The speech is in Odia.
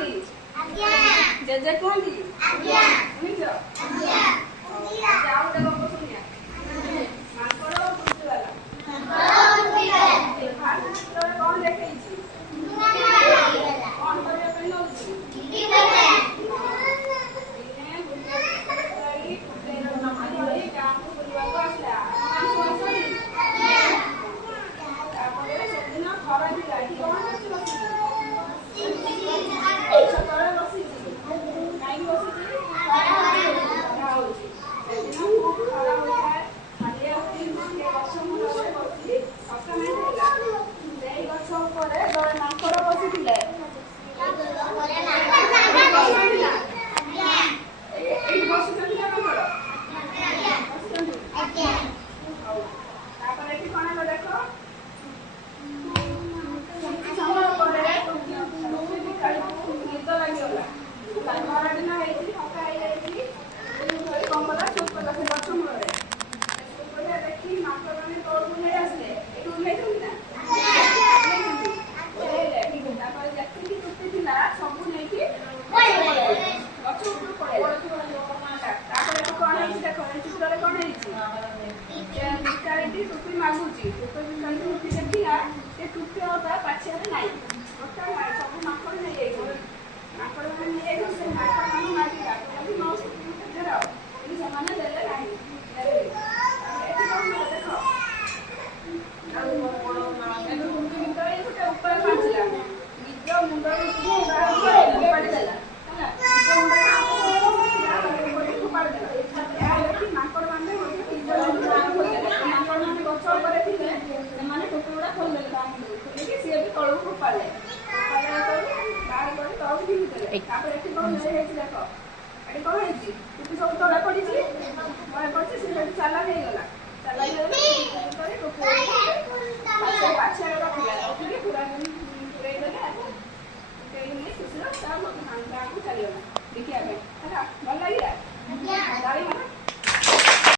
କୁହନ୍ତି? ଜେଜେ କୁହନ୍ତି? ଶୁଣିଛ? ଆଉ ଗୋଟେ ଗପ ଶୁଣିଆ। ମାଙ୍କଡ ଓ ଟୁପିବାଲା। କଣ ଦେଖେଇଛି? କଣ କରିବା ପାଇଁ ନଉଛି? ଗାଁକୁ ବୁଲିବାକୁ ଆସିଲା। ତାପରେ ସେଦିନ ଖରା ଥିଲା। ଏଠି କଣ କରୁଛି ବସିକି? ଗଛ ତଳେ ବସିଛି। କାହିଁକି ବସିଛି? ଖରା ହଉଛି। ସେଦିନ ଖୁବ୍ ଖରା ହଉଥାଏ। ହାଲିଆ ହୋଇ ସେ ଗଛ ମୂଳରେ ବସି ଥକା ମେଣ୍ଟାଇଲା। ସେଇ ଗଛ ଉପରେ ଜଣେ ମାଙ୍କଡ ବସିଥିଲେ। ଏଇଠି ବସିଛନ୍ତି ନା ମାଙ୍କଡ? ବସିଛନ୍ତି? ହଉ। ତାପରେ ଏଠି କଣ ହେଲା ଦେଖ? କିଛି ସମୟ ପରେ ଟୁପି ବିକାଳିକୁ ନିଦ ଲାଗିଗଲା। ଖରା ଦିନ ହେଇଛି, ଥକା ହେଇଯାଇଛି। କଣ କଲା? ଶୋଇ ପଡ଼ିଲା ସେ ଗଛ ମୂଳରେ। ଶୋଇ ପଡ଼ିଲା ଦେଖି ମାଙ୍କଡମାନେ ତଳକୁ ଓହ୍ଲେଇ ଆସିଲେ। ଏଠି ଓହ୍ଲେଇଛନ୍ତି ନା? ଓହ୍ଲେଇଲେ। ତାପରେ ଯେତିକି ଟୁପି ଥିଲା ସବୁ ନେଇକି ଗଛ ଉପରକୁ ପଳେଇଲେ। ତାପରେ ଏଠି କଣ ହେଇଛି ଦେଖ? ଏ ଚିତ୍ରରେ କଣ ହେଇଛି? ବିକାଳିଟି ଟୁପି ମାଗୁଛି। ବିକାଳି ଟୁପି ଦେଖିଲା ସେ ଟୁପି ଆଉ ତା ପାଛିଆରେ ନାହିଁ। ଟୋଟାଲ ନାହିଁ, ସବୁ ମାଙ୍କଡ ନେଇଯାଇଛନ୍ତି। ମାଙ୍କଡମାନେ ନେଇଯାଇଛନ୍ତି। ସେ ମାଙ୍କଡମାନଙ୍କୁ ମାଗିଲା, କହିଲା ମୋ ଟୁପି ମୋତେ ଦିଅ। କିନ୍ତୁ ସେମାନେ ଦେଲେ ନାହିଁ। ଏଠି କଣ ହେଲା ଦେଖ? ଏବେ ଟୁପି ବିକାଳି ଗୋଟେ ଉପାୟ ପାଞ୍ଚିଲା। ନିଜ ମୁଣ୍ଡରୁ ଟୁପି ବାହାର କରି ଫୋପାଡ଼ି ଦେଲା। ହେଲା, ନିଜ ମୁଣ୍ଡରେ ଫୋପାଡ଼ି ଦେଲା। ଏହା ଦେଖି ମାଙ୍କଡମାନେ ମାଙ୍କଡମାନେ ଗଛ ଉପରେ ଥିଲେ। ସେମାନେ ଟୋପି ଗୁଡା ଖୋଲିଦେଲେ ତା ମୁଣ୍ଡରୁ। ଖୋଲିକି ସିଏ ବି ତଳକୁ ଫୋପାଡ଼ିଲେ। ବାହାର କରି ତଳକୁ ଫିଙ୍ଗିଦେଲେ। ତାପରେ ଏଠି କଣ ହେଇଛି ଦେଖ? ଏଠି କଣ ହେଇଛି?